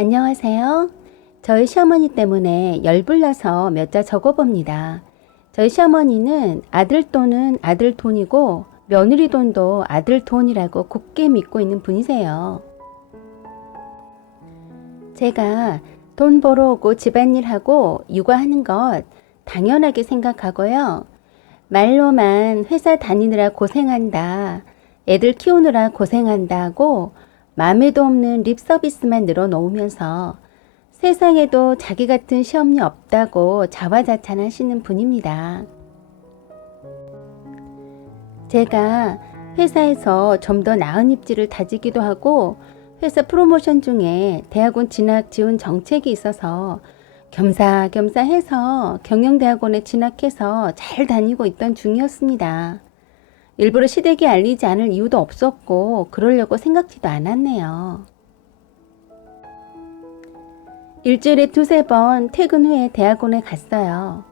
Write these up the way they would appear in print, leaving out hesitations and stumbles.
안녕하세요. 저희 시어머니 때문에 열불나서 몇 자 적어봅니다. 저희 시어머니는 아들 돈은 아들 돈이고 며느리 돈도 아들 돈이라고 굳게 믿고 있는 분이세요. 제가 돈 벌어오고 집안일하고 육아하는 것 당연하게 생각하고요. 말로만 회사 다니느라 고생한다, 애들 키우느라 고생한다고 맘에도 없는 립 서비스만 늘어놓으면서 세상에도 자기 같은 시험니 없다고 자화자찬하시는 분입니다. 제가 회사에서 좀 더 나은 입지를 다지기도 하고 회사 프로모션 중에 대학원 진학 지원 정책이 있어서 겸사겸사 해서 경영대학원에 진학해서 잘 다니고 있던 중이었습니다. 일부러 시댁에 알리지 않을 이유도 없었고 그러려고 생각지도 않았네요. 일주일에 두세 번 퇴근 후에 대학원에 갔어요.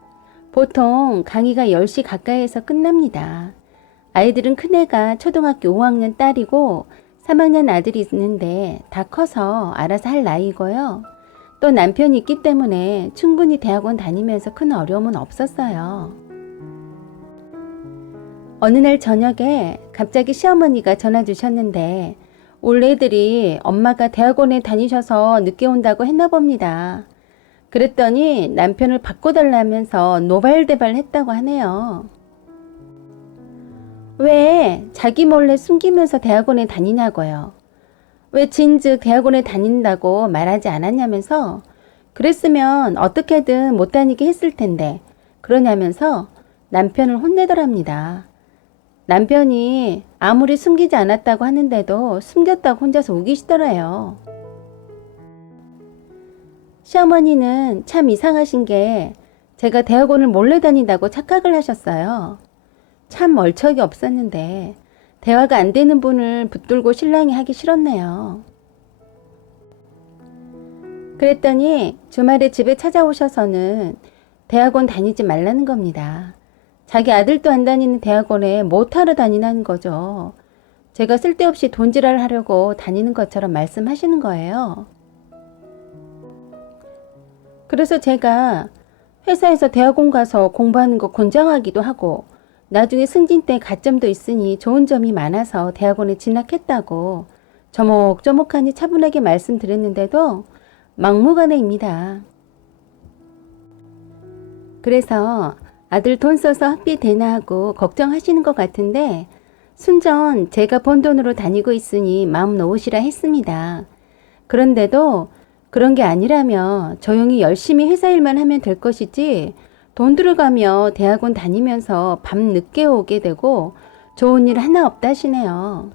보통 강의가 10시 가까이에서 끝납니다. 아이들은 큰애가 초등학교 5학년 딸이고 3학년 아들이 있는데 다 커서 알아서 할 나이고요. 또 남편이 있기 때문에 충분히 대학원 다니면서 큰 어려움은 없었어요. 어느 날 저녁에 갑자기 시어머니가 전화 주셨는데 올 애들이 엄마가 대학원에 다니셔서 늦게 온다고 했나 봅니다. 그랬더니 남편을 바꿔달라면서 노발대발 했다고 하네요. 왜 자기 몰래 숨기면서 대학원에 다니냐고요. 왜 진즉 대학원에 다닌다고 말하지 않았냐면서 그랬으면 어떻게든 못 다니게 했을 텐데 그러냐면서 남편을 혼내더랍니다. 남편이 아무리 숨기지 않았다고 하는데도 숨겼다고 혼자서 우기시더래요. 시어머니는 참 이상하신 게 제가 대학원을 몰래 다닌다고 착각을 하셨어요. 참 얼척이 없었는데 대화가 안 되는 분을 붙들고 신랑이 하기 싫었네요. 그랬더니 주말에 집에 찾아오셔서는 대학원 다니지 말라는 겁니다. 자기 아들도 안 다니는 대학원에 못하러 다니라는 거죠. 제가 쓸데없이 돈지랄 하려고 다니는 것처럼 말씀하시는 거예요. 그래서 제가 회사에서 대학원 가서 공부하는 거 권장하기도 하고 나중에 승진 때 가점도 있으니 좋은 점이 많아서 대학원에 진학했다고 저목저목하니 차분하게 말씀드렸는데도 막무가내입니다. 그래서 아들 돈 써서 학비 되나 하고 걱정하시는 것 같은데 순전 제가 번 돈으로 다니고 있으니 마음 놓으시라 했습니다. 그런데도 그런 게 아니라며 조용히 열심히 회사 일만 하면 될 것이지 돈 들어가며 대학원 다니면서 밤 늦게 오게 되고 좋은 일 하나 없다시네요.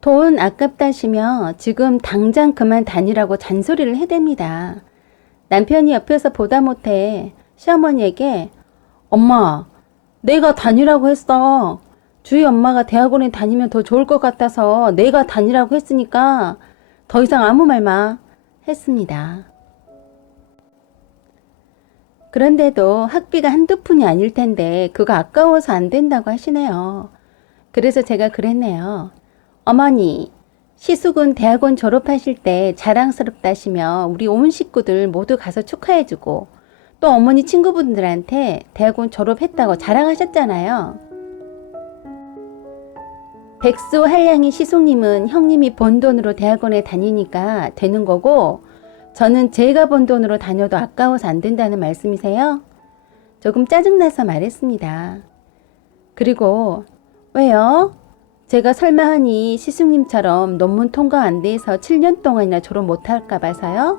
돈 아깝다시며 지금 당장 그만 다니라고 잔소리를 해댑니다. 남편이 옆에서 보다 못해 시어머니에게 엄마, 내가 다니라고 했어. 주희 엄마가 대학원에 다니면 더 좋을 것 같아서 내가 다니라고 했으니까 더 이상 아무 말 마 했습니다. 그런데도 학비가 한두 푼이 아닐 텐데 그거 아까워서 안 된다고 하시네요. 그래서 제가 그랬네요. 어머니, 시숙은 대학원 졸업하실 때 자랑스럽다시며 우리 온 식구들 모두 가서 축하해주고 또 어머니 친구분들한테 대학원 졸업했다고 자랑하셨잖아요. 백수 한량이 시숙님은 형님이 번 돈으로 대학원에 다니니까 되는 거고 저는 제가 번 돈으로 다녀도 아까워서 안 된다는 말씀이세요? 조금 짜증나서 말했습니다. 그리고 왜요? 제가 설마 하니 시숙님처럼 논문 통과 안 돼서 7년 동안이나 졸업 못할까 봐서요?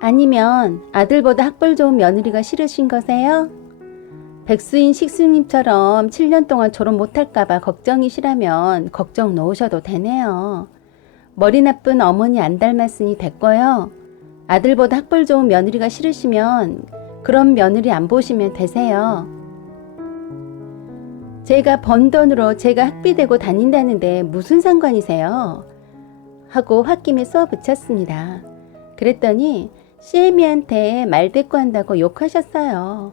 아니면 아들보다 학벌 좋은 며느리가 싫으신 거세요? 백수인 식수님처럼 7년 동안 졸업 못할까봐 걱정이시라면 걱정 놓으셔도 되네요. 머리 나쁜 어머니 안 닮았으니 됐고요. 아들보다 학벌 좋은 며느리가 싫으시면 그런 며느리 안 보시면 되세요. 제가 번 돈으로 제가 학비되고 다닌다는데 무슨 상관이세요? 하고 홧김에 쏘아 붙였습니다. 그랬더니 시애미한테 말대꾸한다고 욕하셨어요.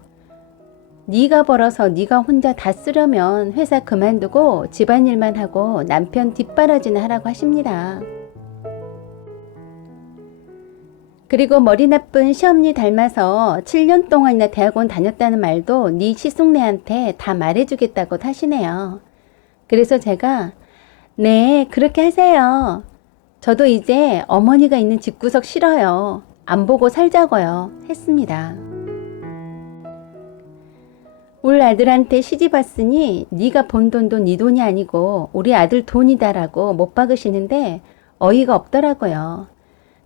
네가 벌어서 네가 혼자 다 쓰려면 회사 그만두고 집안일만 하고 남편 뒷바라지나 하라고 하십니다. 그리고 머리 나쁜 시어머니 닮아서 7년 동안이나 대학원 다녔다는 말도 네 시숙네한테 다 말해주겠다고 하시네요. 그래서 제가 네, 그렇게 하세요. 저도 이제 어머니가 있는 집구석 싫어요. 안 보고 살자고요. 했습니다. 울 아들한테 시집 왔으니 네가 번 돈도 네 돈이 아니고 우리 아들 돈이다라고 못 박으시는데 어이가 없더라고요.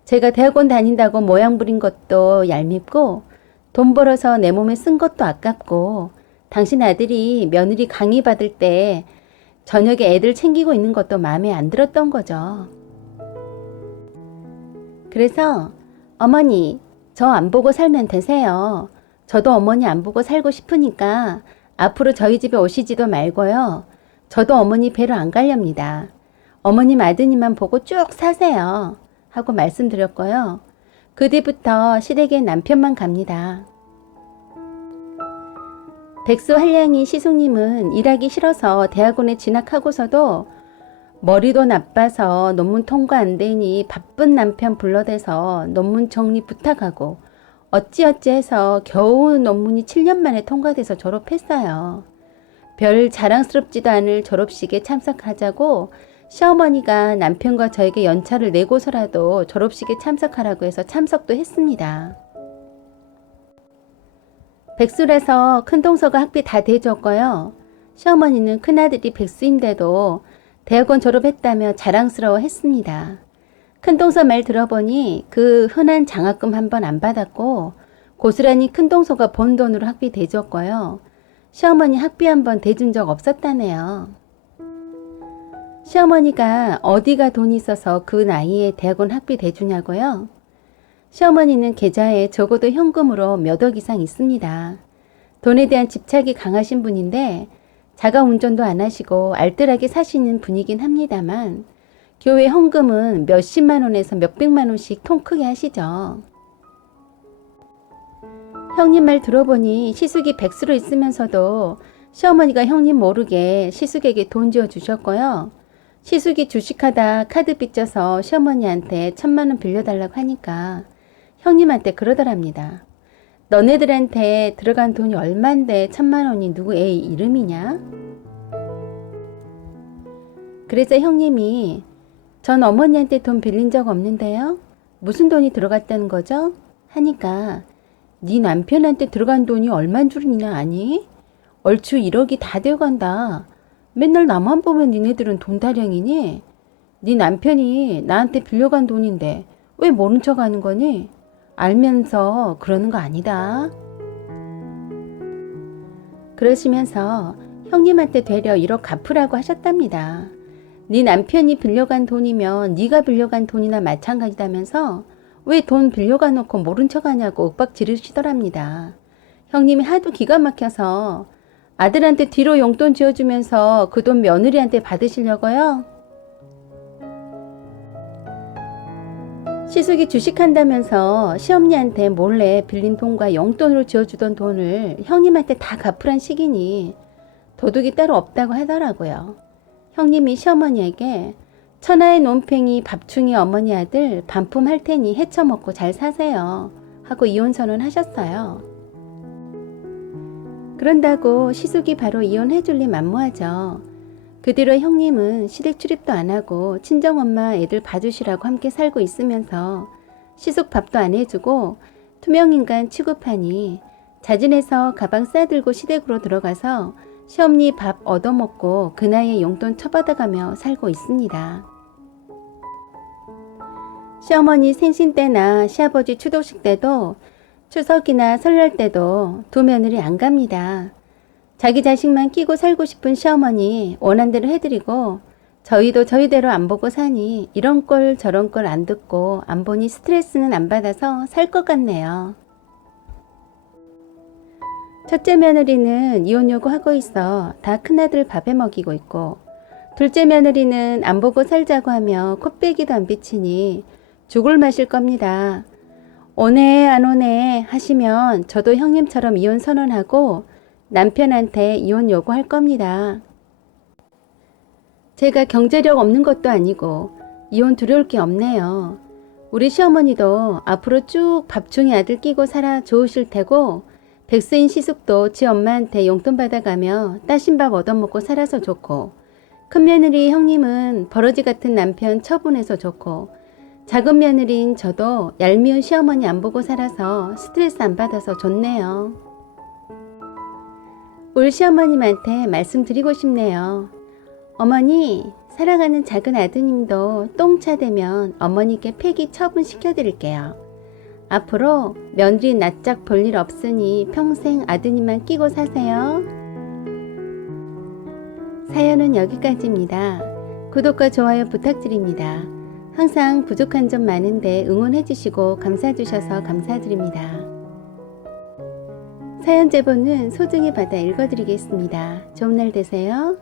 제가 대학원 다닌다고 모양 부린 것도 얄밉고 돈 벌어서 내 몸에 쓴 것도 아깝고 당신 아들이 며느리 강의 받을 때 저녁에 애들 챙기고 있는 것도 마음에 안 들었던 거죠. 그래서 어머니, 저 안 보고 살면 되세요. 저도 어머니 안 보고 살고 싶으니까 앞으로 저희 집에 오시지도 말고요. 저도 어머니 뵈러 안 가렵니다. 어머님 아드님만 보고 쭉 사세요. 하고 말씀드렸고요. 그 뒤부터 시댁에 남편만 갑니다. 백수 한량이 시숙님은 일하기 싫어서 대학원에 진학하고서도 머리도 나빠서 논문 통과 안 되니 바쁜 남편 불러대서 논문 정리 부탁하고 어찌어찌 해서 겨우 논문이 7년 만에 통과돼서 졸업했어요. 별 자랑스럽지도 않을 졸업식에 참석하자고 시어머니가 남편과 저에게 연차를 내고서라도 졸업식에 참석하라고 해서 참석도 했습니다. 백수라서 큰동서가 학비 다 대줬고요. 시어머니는 큰아들이 백수인데도 대학원 졸업했다며 자랑스러워 했습니다. 큰동서 말 들어보니 그 흔한 장학금 한 번 안 받았고 고스란히 큰동서가 번 돈으로 학비 대줬고요. 시어머니 학비 한 번 대준 적 없었다네요. 시어머니가 어디가 돈이 있어서 그 나이에 대학원 학비 대주냐고요? 시어머니는 계좌에 적어도 현금으로 몇 억 이상 있습니다. 돈에 대한 집착이 강하신 분인데 자가 운전도 안 하시고 알뜰하게 사시는 분이긴 합니다만 교회 헌금은 몇십만 원에서 몇백만 원씩 통 크게 하시죠. 형님 말 들어보니 시숙이 백수로 있으면서도 시어머니가 형님 모르게 시숙에게 돈 지어주셨고요. 시숙이 주식하다 카드 빚져서 시어머니한테 1,000만 원 빌려달라고 하니까 형님한테 그러더랍니다. 너네들한테 들어간 돈이 얼만데 1,000만 원이 누구 애 이름이냐? 그래서 형님이 전 어머니한테 돈 빌린 적 없는데요. 무슨 돈이 들어갔다는 거죠? 하니까 네 남편한테 들어간 돈이 얼만 줄이냐 아니? 얼추 1억이 다 되어간다. 맨날 나만 보면 니네들은 돈 타령이니? 네 남편이 나한테 빌려간 돈인데 왜 모른 척 하는 거니? 알면서 그러는 거 아니다. 그러시면서 형님한테 되려 1억 갚으라고 하셨답니다. 네 남편이 빌려간 돈이면 네가 빌려간 돈이나 마찬가지다면서 왜 돈 빌려가 놓고 모른 척 하냐고 윽박 지르시더랍니다. 형님이 하도 기가 막혀서 아들한테 뒤로 용돈 지어주면서 그 돈 며느리한테 받으시려고요? 시숙이 주식한다면서 시어머니한테 몰래 빌린 돈과 용돈으로 지어주던 돈을 형님한테 다 갚으란 식이니 도둑이 따로 없다고 하더라고요. 형님이 시어머니에게 천하의 논팽이 밥충이 어머니 아들 반품할 테니 헤쳐먹고 잘 사세요 하고 이혼선언 하셨어요. 그런다고 시숙이 바로 이혼해줄 리 만무하죠. 그 뒤로 형님은 시댁 출입도 안 하고 친정엄마 애들 봐주시라고 함께 살고 있으면서 시숙 밥도 안 해주고 투명인간 취급하니 자진해서 가방 싸들고 시댁으로 들어가서 시어머니 밥 얻어먹고 그 나이에 용돈 처받아가며 살고 있습니다. 시어머니 생신 때나 시아버지 추도식 때도 추석이나 설날 때도 두 며느리 안 갑니다. 자기 자식만 끼고 살고 싶은 시어머니 원한 대로 해드리고 저희도 저희대로 안 보고 사니 이런 꼴 저런 꼴 안 듣고 안 보니 스트레스는 안 받아서 살 것 같네요. 첫째 며느리는 이혼 요구하고 있어 다 큰아들 밥에 먹이고 있고 둘째 며느리는 안 보고 살자고 하며 콧배기도 안 비치니 죽을 마실 겁니다. 오네 안 오네 하시면 저도 형님처럼 이혼 선언하고 남편한테 이혼 요구할 겁니다. 제가 경제력 없는 것도 아니고 이혼 두려울 게 없네요. 우리 시어머니도 앞으로 쭉 밥중이 아들 끼고 살아 좋으실 테고 백수인 시숙도 지 엄마한테 용돈 받아가며 따신 밥 얻어먹고 살아서 좋고 큰며느리 형님은 버러지 같은 남편 처분해서 좋고 작은 며느리인 저도 얄미운 시어머니 안 보고 살아서 스트레스 안 받아서 좋네요. 울 시어머님한테 말씀드리고 싶네요. 어머니, 사랑하는 작은 아드님도 똥차 되면 어머니께 폐기 처분 시켜드릴게요. 앞으로 며느리 낯짝 볼 일 없으니 평생 아드님만 끼고 사세요. 사연은 여기까지입니다. 구독과 좋아요 부탁드립니다. 항상 부족한 점 많은데 응원해주시고 감사해주셔서 감사드립니다. 사연 제보는 소중히 받아 읽어드리겠습니다. 좋은 날 되세요.